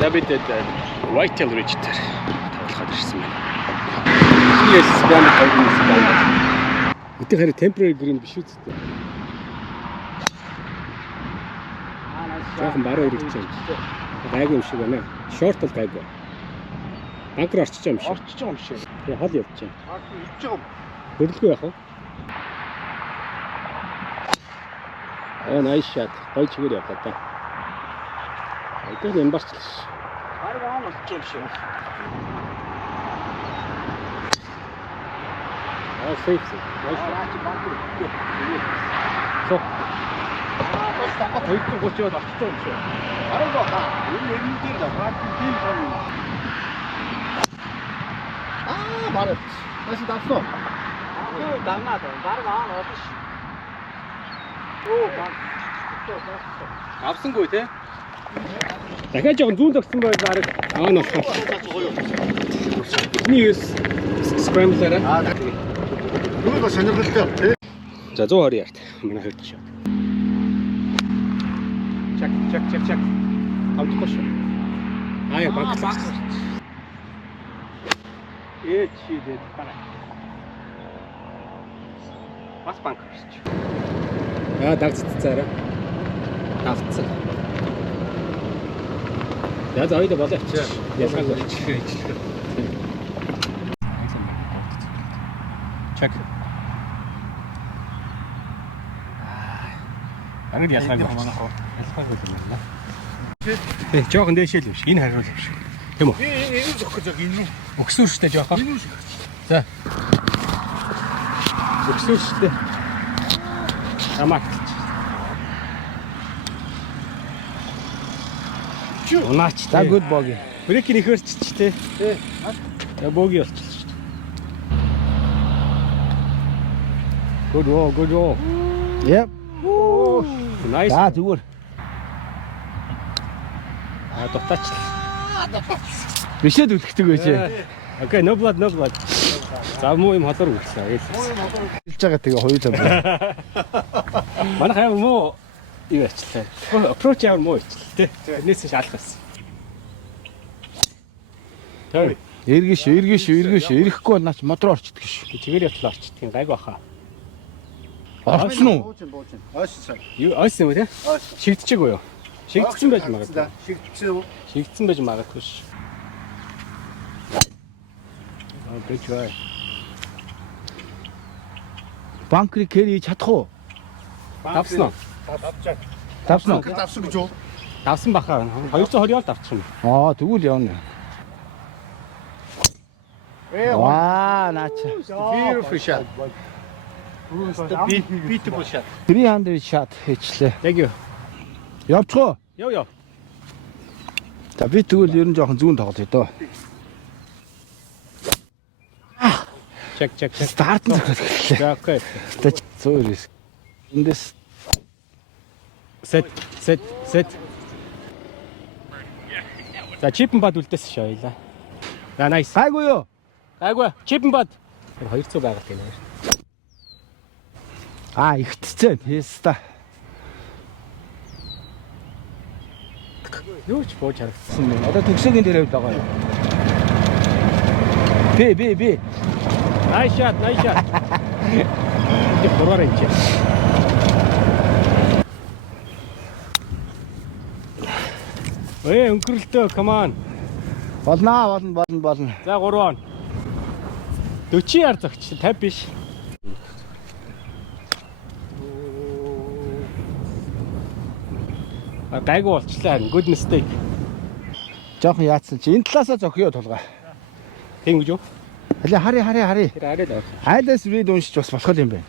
Limited Whitetail Ridge-тээр тоглоход ирсэн байна. Yes, бян хоёрын байна. Өтөө харин temporary green биш үү гэдэг. Жоохон баруун ирэх чинь. Гайгүй юм шиг байна. Short бол гайгүй. Банкер орчиж байгаа юм шиг. Орчиж байгаа юм шиг. Тэгээ хол явж байна. Ирж байгаа. Хөрлөхгүй яах вэ? Nice shot. Гой чигээр явлаа та. Айдаа юм барчлаа. Арга аан орчиж юм шиг. Safe. So. Хоёрын 30-аад орчиж юм шиг. Арга хаа. Энэ дээр хаач тийм юм. Бараг. Бас давсан. Дарнаад бараг аан орчих. Оо баг. Авсангүй те. Дахиад жоохон зүүн тогтсон байл бараг аан болох. Бидний юус scrambler аа. Юу ба сонирхолтой. За 120 ярд. Манай хувьд шат. Чак. Авчихгүй шүү. Аа баг. Чидэд байна. Бас банк ирч. Дагццаараа. Давцсан. За ойд болооч. Ялгаагүй ижлээ. Чек. Агад ялгаагүй манайх. Ялгаагүй юм байна. Тэг жоохон дээшэл юм шиг. Энэ хариул юм шиг. Тийм үү? Энэ зөхгүй зөг энэ. Өгсөөр штэ жоохон. За. Өгсөөр штэ. Тамак. Унаач. За good bogey. Брейкийг ихэрч ч те. Тэ. Bogey болчихлоо штэ. Good roll. Yep. Nice. За зүгээр. Дутаачлаа. Бишэд үлддэг байжээ. Окей, no blood. За муу юм холор үлдсэн. Хэлж байгаа тэгээ хоёулаа байна. Манай хаа муу юу ачлаа. Approach ямар муу ачлаа тий. Тэрнээс шалгасан. Тэр Эргэш. Ирэхгүй бол наач мотор орчдөг ш. чигээр явтлаа орчдөг юм гайгүй баха. Орсон уу? Ойсон. Юу ойсон юм те? Шигдчихээг юу? Шигдсэн байж магадгүй. Шигдсэн үү? Шигдсэн байж магадгүй ш. Good try. Банкрыг кэри чадах уу? Давсан уу? Давсан уу? Давсан гэж юу? Давсан баха. 220-оор давчихсан. Тэгвэл явна. Наач. Beautiful shot. Beautiful shot. 300 shot хийчлээ. Яг юу? Явчихоо. Йоо. За би тэгвэл ер нь жоохон зүүн тоглоё доо. Check. Старт нь зөвхөн. За окей. Тэч зөөрис. Эндээс Set. За чипэн бад үлдээс шойлаа. За nice. гайгүй юу? Айгуу чипэн бад 200 байгаад байна. Ихтцэн. Хийста. Юу ч бууж харагдсан. Одоо төгсөгийн дээр явж байгаа юм. Би. Nice shot. Тэг бороо энэ. Өнгөрлөлтөө come on. Болно. За 3 он. 40 яар зогч 50 биш. Гайгүй болчлаа. Good mistake. Жоохон яатсан чи энэ талаасаа зохио тулгаа. Тийм гэж юу? Хари. Тэр арай л. Айлаас read уншиж бас болох юм байна.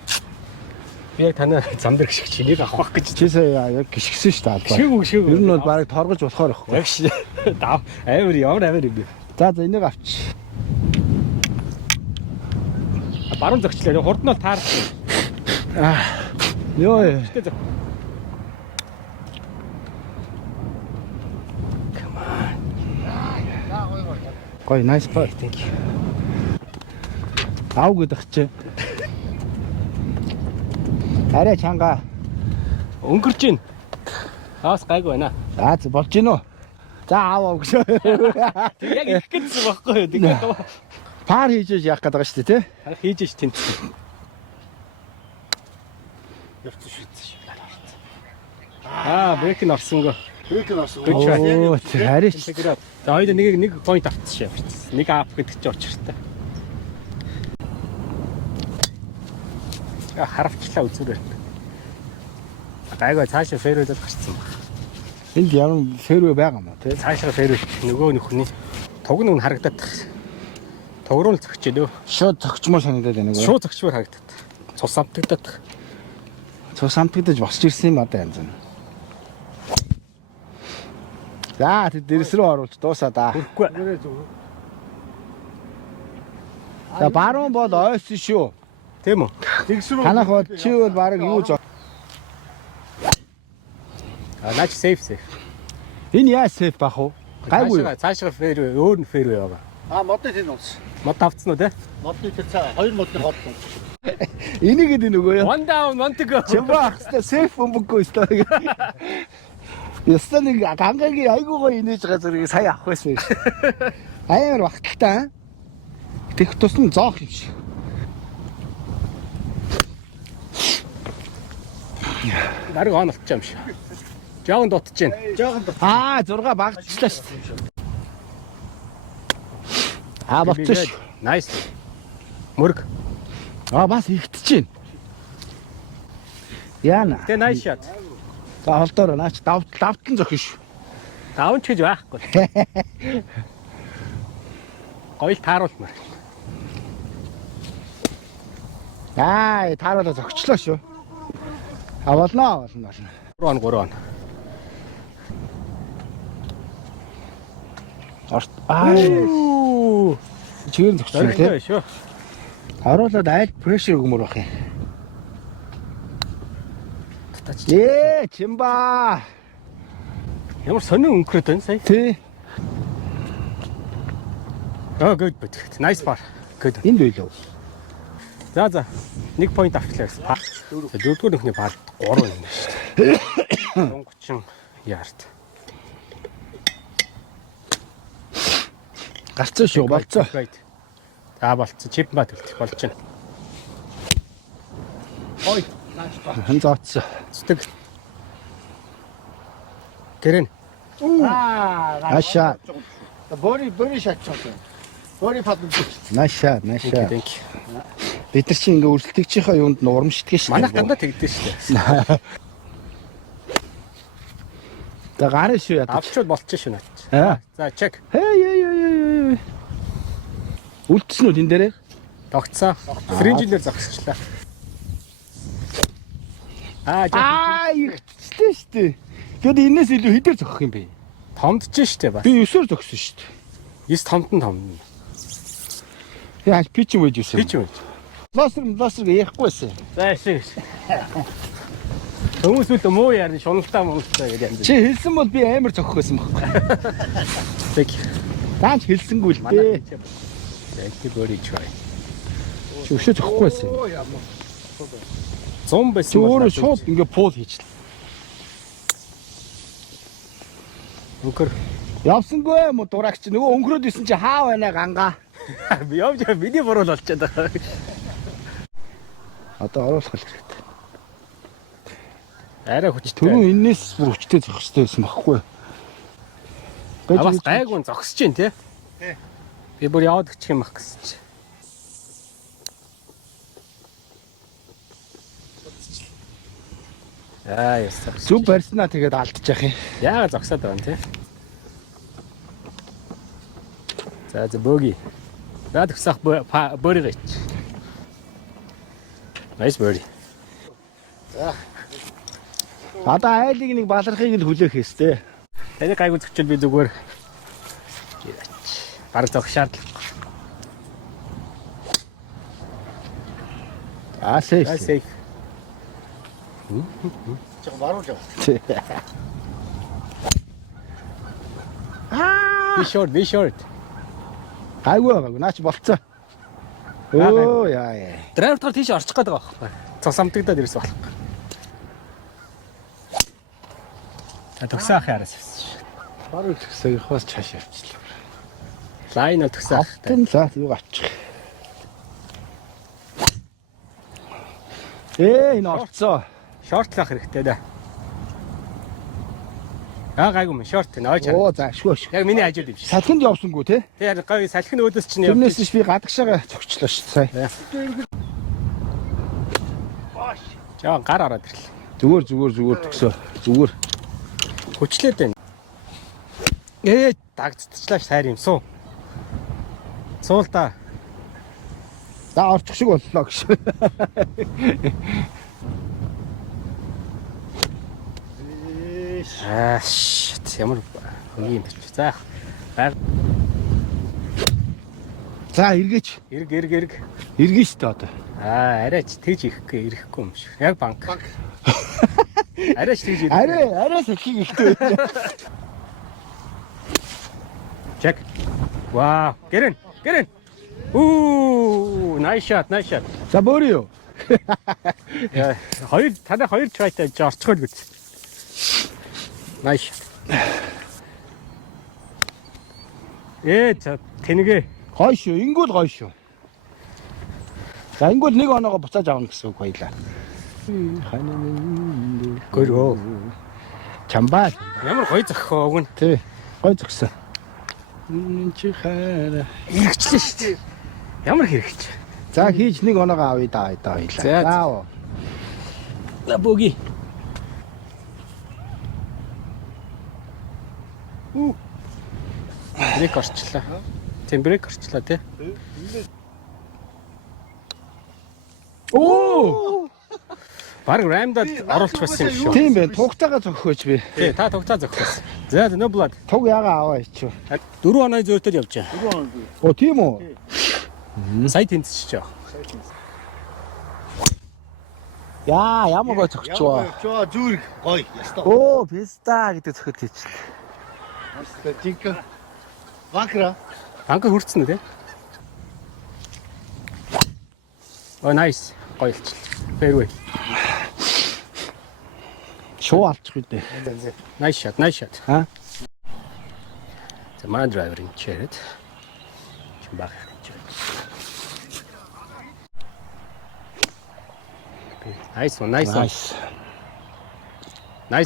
Би яг танаа зам дээр гიშг чинийг авах гэж. Чисээ яг гიშгсэн шүү дээ. Гიშг. Ер нь бол барыг торгож болохоор ихгүй. Яг шээ. Дав. Амар юм. За энийг авч. Баруун зогчлаа. Хурд нь бол таарсан. Йоо. Come on. Гой nice putt. Thank you. Ав гэдэг чи. Арай чанга. Өнгөрч гин. Хаас гайгүй байна. За болж гинөө. За ааваа гэж. Яг их гэсэн байхгүй юу? Тэгээд Пар хийж яах гэдэг шүү дээ, тий? хийж ш тэнцсэн. Явц шийдсэн. Брейк нь орсонго. Брейк нь орсон. Оо, харин ч. За хоёул нэг point автчихсан. Нэг ап гэдэг чинь учиртай. Харавчлаа үзүүрээ. Гайгаа цаашаа фэрвэдд гарцсан баг. Энд ямар фэрвэ байгаа юм тий? Цаашаа фэрвэд нөгөө нөхний туг нүг харагдаад тах. Тугруул зөгчөө дөө. Шууд зөгчмөр санагдаад байна уу? Шууд зөгчмөр харагдаад. Цус амтагдаад. Цус амтагдаж босч ирсэн юм одоо янз нь. За тэр дэрс рүү оруулж дуусаа да. Хүрхгүй. За баруун бол ойсон шүү. Тийм үү? Тэгс рүү. Танах бол чи бол баг юу зоо. Наач safe. Энэ яа сейф бах уу? Гайгүй. Цаашаа фэрвэ өөр нь фэрвэ байгаа. Модыг энэ ус. Мод авцсан уу те? Модыг тэр цаа 2 модны хот. Энийг гэдэг нөгөө юу? One down, one to go. Чамбаа хэвээр сейф бомбгүй стаг. Ястаа нэг гангагийн айгуугаа инээж байгаа зэрэг сая авах байсан. Аяар багталтай. Тэгх тусна зоох юм шиг. Дараг он болчих юм шиг. Жаахан дутж байна. Жаахан дот. 6 багтчлаа шүү дээ. Болчих ш. Nice. Мөрг. Бас ихтэж байна. Яна. Тэ nice shot. За холдоор наач давтан зохин шүү. Давн ч гэж байхгүй. Гоёл тааруулмаар. Тааруулаа зогчлоо шүү. Болно. 3 он. Чигээр зогчлоо тий. Шүү. Харуулаад айл прешэр өгмөр бах юм. Чимба. Ямар сонин өнгөрөөд байна сая. Тий. Good. Nice par. Good. Энд байлоо. За. 1 point авчлаа гэсэн. Дөрөвдүгээр нөхний par 3 юм шүү дээ. 30 ярд. Гарцсан шүү, болцоо. Болцоо. Чип бат болж байна. Ой. Хэн зооцсон. Зүтэг. Гэрэн. Аша. Бори шатчихсан. Бори падсан. Наша. Thank you. Бид нар чинь ингээ өрсөлдөгчийнхаа юунд нуурмшдгийг шүү. Манайх дандаа тэгдэж шүү дээ. За гарын шүү ядаж. Авчуул болчихно шүү наач. За check. Үлдсэн үү энэ дээрээ? Тогтсон. Фринжилээр зогсчлаа. Ихчлээ шүү дээ. Тэгэд энэс илүү хэдээр зогсох юм бэ? Томдож шүү дээ бас. Би 9-оор зогсон шүү дээ. 9 том. Яа пич юм гэж үсэн. Пич үү? Лосер ярихгүй байсан. За шиг. Хүмүүс үл муу яарна шуналтаа гэдэг юм. Чи хэлсэн бол би амар зогсох байсан байхгүй. Тэг. Даанч хэлсэнгүй л дээ. Тэг бори try. Чи өшөө зогсохгүй байсан. 100 байсан. Чи өөрөө шууд ингээ пул хийчихлээ. Өнгөр. Явсангүй юм уу дураагч нөгөө өнгөрөөд исэн чи хаа байна гангаа. Би явж миний буруу л болчиход байгаа. Одоо оруулах хэрэгтэй. Арай хүчтэй. Түрүү энэс бүр хүчтэй зогсохтой байсан байхгүй. Бас гайгүй зогсож чинь тий. Би бүр яваад өчих юм ах гэсэн чи. Яа. Зүг барьснаа тэгээд алдчих юм. Яагаад зогсоод байгаа юм тий. За бөги. Наад гсах бөригч. Nice birdie. Одоо айлыг нэг балархыг л хүлээх хэвчтэй. Таны гайгүй зөгчөл би зүгээр бараг зогсох шаардлага. Safe. Чиг баруун жаа. Be short. Гайгүй наач болцоо. Оо яа. Драйвер тийш орчих гээд байгаа байхгүй. Цус амтагдаад ирсэн болох. Төгсөөх яраас авсан шүү. Баруун төгсөөгөөс цааш явчихлаа. Лайн бол төгсөө. Автан за юу авчих. Энэ орцоо. Шортлах хэрэгтэй да. Гайгүй мэн шорт энэ ойж Оо за ашгүй. яг миний хажууд юм шиг. Салхинд явсангүй те. Тэгээ гоё салхин өөдөөс чинь Тэрнээс ч би гадагшаага цогчлоо шүү сая. Жаа гар ороод ирлээ. Зүгээр төгсөө. Зүгээр. Хүчлээд байна. Дагдчихлаа сайр юм суу. Суул та. За орчих шиг боллоо гэж. Ямар хөнгөн юм бэ? За. За эргээч. Эрг. Эргэн штэ одоо. Арайч тэгж ирэхгүй юм шиг. Яг банк. Арайч тэгж ирэх. Арай салхиг ихтэй. Check. Wow. Get in. Ooh, nice shot. За бөөрөө. Танай хоёр трайтай орцгоол гэж. Nice shot. За тэнэгэ. Гоё шүү. Ингүүл гоё шүү. За ингүүл нэг оноогоо буцааж авна гэсэн үг баялаа. Гөрөө. Чамбаа. Ямар гоё зохио өгнө. Тий. Гоё зогсон. Чи хараа. Хэрэгчлээ шүү дээ. Ямар хэрэгч. За хийж нэг оноогоо авъя да баялаа. За. Лабоги. Брейк орчлаа. Тийм брейк орчлаа тий. Оо! Бараг рамдад оруулж байсан юм шүү. Тийм байна. Тугтаага зөгхөөч би. Тий, та тугтаа зогсоос. За, no blood. Туг яага аваа ичүү. 4 оноо зөөртөд явж байгаа. Оо тийм үү? Сая тэнцэж байгаа. Яа, ямар гой зөгчөө. Жоо зүрх гоё. Яста. Оо, писта гэдэг зөхөд хийчихлээ. Яста жинка. Вакра. Анка хүрцэн үү те? Oh nice. Гоёлч. Fairway. Шуу алчих үдэ. Nice shot. Ха? За манай драйвер энэ чирэд. Чимбах. Nice one. Nice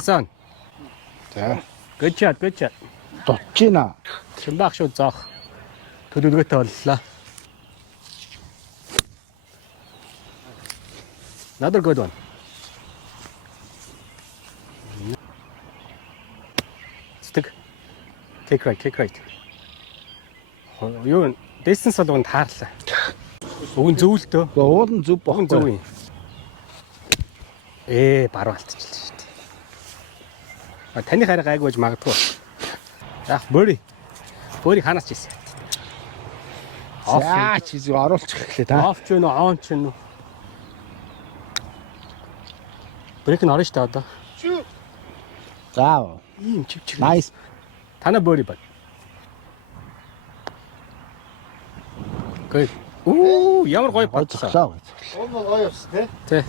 one. За. Good shot. Дутчина. Чимбах шүү зоох. Төлөвлөгөөтэй боллоо. Another good one. Stick. Take right. Юу distance болгоно таарлаа. Өгөн зөвлөлтөө. Уулын зүв Өгөн бохгүй. зөв юм. Баруун алдчихлаа шүү дээ. Таны хараа гайгүй гэж магадгүй. Яг бөри ханаас чийсэн. За чи зү оруулчих эхлэе та. Офч вэ нөө он ч нөө. Брейк нь орно шүү дээ одоо. За. Ийм чив. Nice. Танаа бөри баг. Good. Ямар гоё бодлоо. Бодлоо. Оно гоё ус те. Тэ.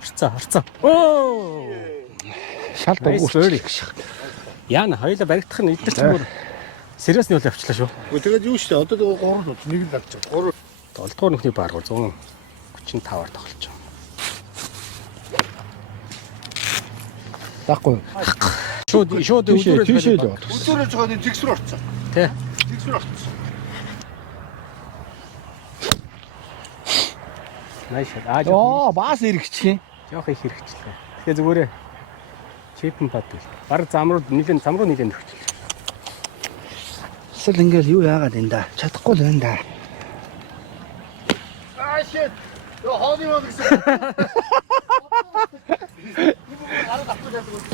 Харцаа. Оо! Шал Nice дуугуурч. Яна хоёлаа баригдах нь идэрч бүр сериус нь үл авчлаа шүү. Тэгээд юу штэ одоо гурав нэг л авчих. 3 7 дугаар нүхний бааргур 135-аар тоглож байгаа. Дахгүй. Шууд Тийшээ л. өдөрөж байгаа тэгсрүү орцсон. Тэ. Тэгсрүү орцсон. Nice. Оо, баас иргэчих. Жоох их хэрэгчлээ. Тэгээ зүгээрээ чипэн бат гэл. Бараг замруу нилэн нөхчлээ. Эсвэл ингээл юу яагаад энэ да? Чадахгүй л энэ да. Shit. Хоолны мод гэсэн.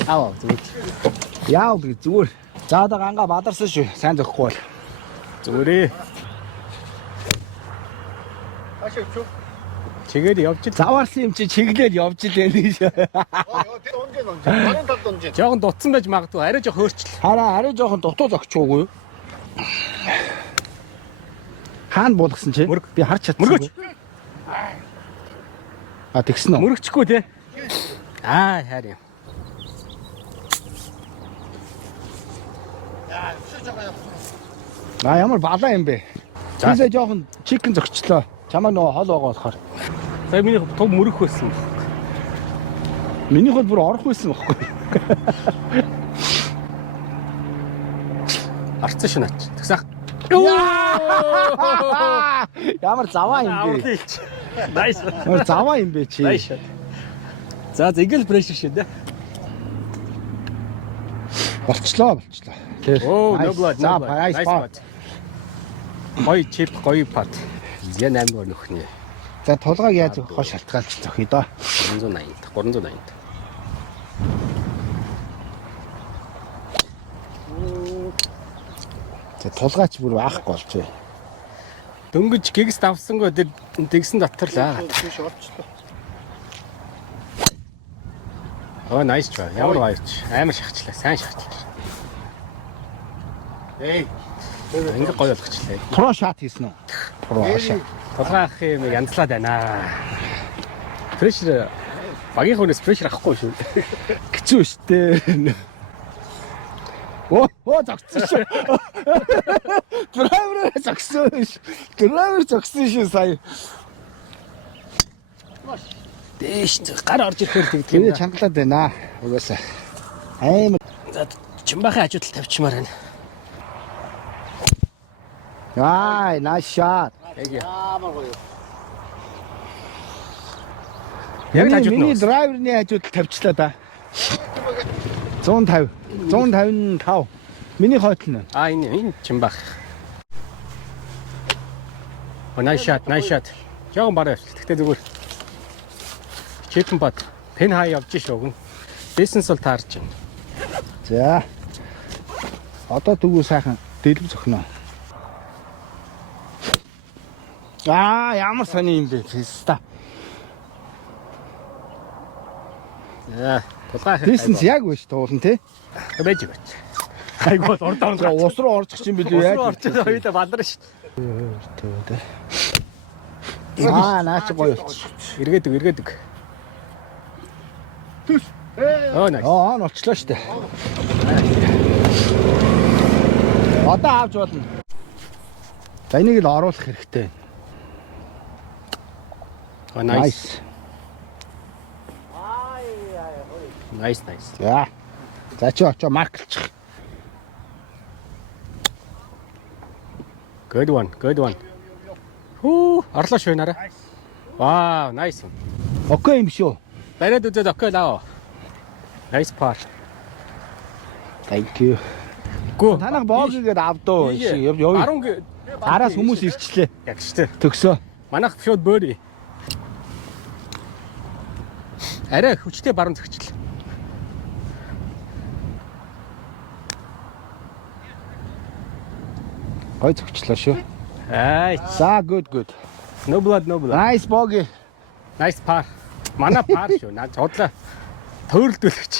Аа зүгээр. Яав би зүгээр. За одоо ганга бадарсан шүү. Сайн зөхгүй бол. Зүгээрээ. Ашиг чуу. Чигээр явж ил. Заваарсан юм чи чиглэл явж л байна гэж. Тэр онжин. Баруун талд онжин. Жохон дутсан байж магадгүй. Арай жоох хөөрчлээ. Арай жоохон дутуу зогчоогүй юу? Хаана буулгасан чи? Би харч чадсан. Мөргөч. А тэгсэн үү? Мөрөгчгүй те. Хайр юм. А ямар балаа юм бэ? Тиймээ жоохон чикен зөгчлөө. Чамаа нөгөө хол байгаа болохоор. Сая миний туг мөрөх байсан. Миний хол бүр орох байсан байхгүй. Арцсан шинаач. Тэгсах. Ямар заваа юм бэ? Nice. Ямар заваа юм бэ чи? Nice. За зэгэл прешэр шидэ. Болчлоо. Оо, no blood. За nice part. Гой чип, гой пат. Зэн 8 гоо нөхнө. За тулгааг яаж хол шалтгаалж зөхий доо. 380. За тулгаач бүр баахгүй болчих. Дөнгөж гигс давсангүй тэр тэгсэн дотор л аа. Тийш орчлоо. Оо, nice try. Ямар баярч. Амар шахчлаа. Сайн шахчлаа. Эй. Ингээ гоё болгочлаа. Про шат хийсэн үү? Про шат. Толгаах юм янзлаад байна. Прешэр багийн хүнээс прешэр авахгүй шүү. Хэцүү шттэ. Оо зогссон шүү. Драйвер зогссон шүү сая. Дэш гар орж ирэхээр тэгдэг Тэгээ юм. чангалаад байна. Угаасаа. Амар. За чимбахын хажуудал тавьчмаар байна. Ай, nice shot. Амар гоё. Яг хажууд Миний нь. драйверны хажууд тавьчлаа да. 155. Миний хойдол нь. А энэ чимбах. Nice shot. Жаахан бараа. Тэгтээ зүгээр. Чипэн бат. Пен хай явж шүүгэн. Бизнес бол таарч байна. За. Одоо түгүү сайхан дэлб зөхнөө. Ямар сони юм бэ? Фиста. За, тулгаах. Бизнес яг биш туулна тий. байж. Айгуу урд За ус руу орчих юм билүү яаж? орчод хоёулаа баларна шүү. Наач гоё болчих. Эргээдэг. Түс. Оо, nice. Он болчлоо штэ. Одоо авч болно. За энийг л оруулах хэрэгтэй. Oh, nice. Nice. За. За очоо марклчих. Good one. Хүү, орлоо шүү нараа. Wow, nice. Окей юм шүү. Барайд үзээд окей лаа. Nice par. Thank you. Гүү. Танах боогигээд авдоо. Явъя. 10 Араас хүмүүс ирчлээ. яг штэ. Төгсөө. Манайх шууд бөөри. Арай хүчтэй баруун зөгчл. Гой зөгчлөө шүү. Ай, За good. no blood. Nice bogey. Nice par. Манай par шүү. Наа цодлоо. Төрөлдүүлэгч.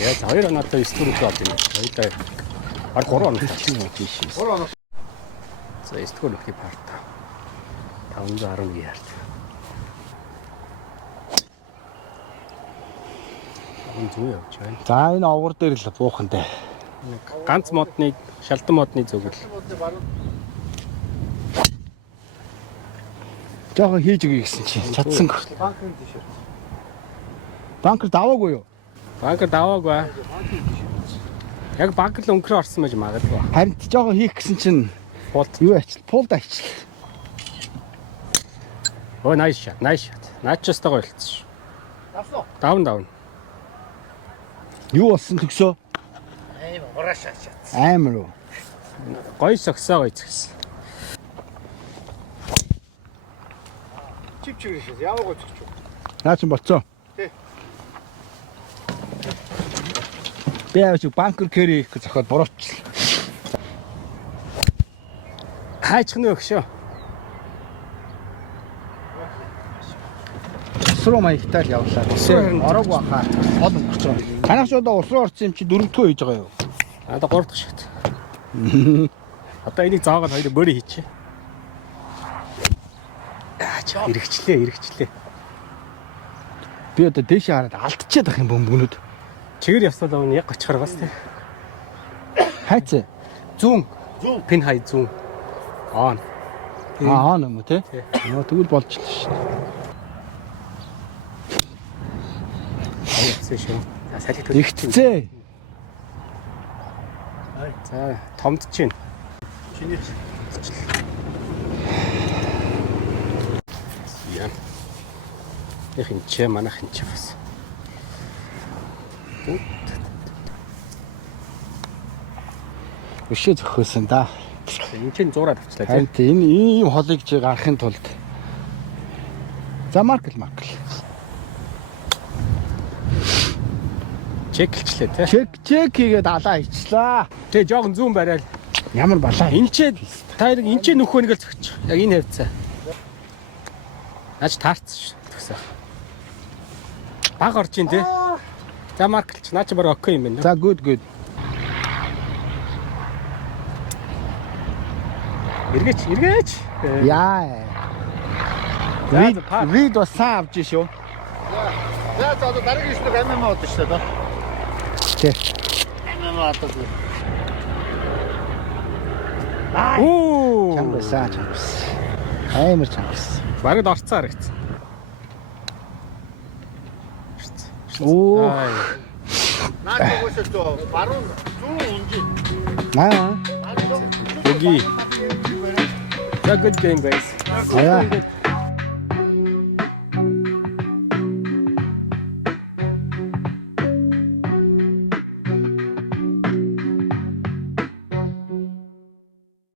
Яа, 2 оноотой 9 төрөлд болд юм. Хоёулаа. Ар 3 оноо хийчихсэн юм тийш. 3 оноо. За 9 төрөл өгөх парт. 510 ярд. Энэ зүү явж байна. За энэ овгор дээр л буухантай. Ганц модны, шалдан модны зүгэл. Жохоо хийж өгье гэсэн чинь чадсан. Банкны тийш. Банкер даваагүй юу? Банкер даваагүй. Яг банк л өнгөрөө орсон байж магадгүй. Харин жохоо хийх гэсэн чинь Пулт. юу ачил? Пулд ачил. Оо, nice shot. Наачстай гоё болчихсон шүү. Давсан уу? Даун. Юу болсон төгсөө? Эй, ураашаа шат. Амар уу? Гоё согсоо гоё згсэн. Чип шээс ямар гоё зөгч. Наа чи боцоо. Тий. Би авч банкер кэри их зохиод буруутчихлаа. Хайчих нь өгшөө. Усруу маягтай л явлаа. Усруу Ороогүй баха. Гол өнгөрч байгаа. Танах ч одоо усруу орсон юм чи 4-р хийж байгаа юу? Одоо 3 дахь шат. Одоо энийг заагаад хоёул бөөрэ хийчихье. Иргэчлээ. Би одоо дээшээ хараад алдчихад ах юм бөмбөгнүүд. Чигээр явсаа давна яг гочихар бас тий. Хайц. Зүүн. Пин хай зүүн. Аа. Аа нэмэ тий. Тий. Тэгвэл болж л шүү. Аяцсан шүү. Салхи төл. Игтцээ. За, томд чинь. Чиний Яа. Их энэ манайх энэ бас. Өшөө зөхөөсөн да. Энэ чинь зураад авчлаа Харин тийм. энэ ийм холыг чи гарахын тулд. За маркл. Чеклчлээ тий. Чек хийгээд алаа ичлаа. Тэ жоохон зүүн барайл. Ямар балаа. Энд чи та энэ чи нөхөө нэг л зөгч. Яг энэ хавцаа. Наач таарцсан шүү. Тэгсэн. Баг орж ин тий. За марклч наач баг окей юм байна. За good. Эргээч. Яа. За, пар. Read was сайн авч шүү. За одоо дараагийн шүлэг амиа мод шүү дээ. Тий. Амиа мод. Оо. Чангасан. Амар чангасан. Бараг орцсон харагдсан. Оо. Ай. Наад өгөөсөө баруун зүүн унжи. Аа. Үгүй. За good game guys. Аа.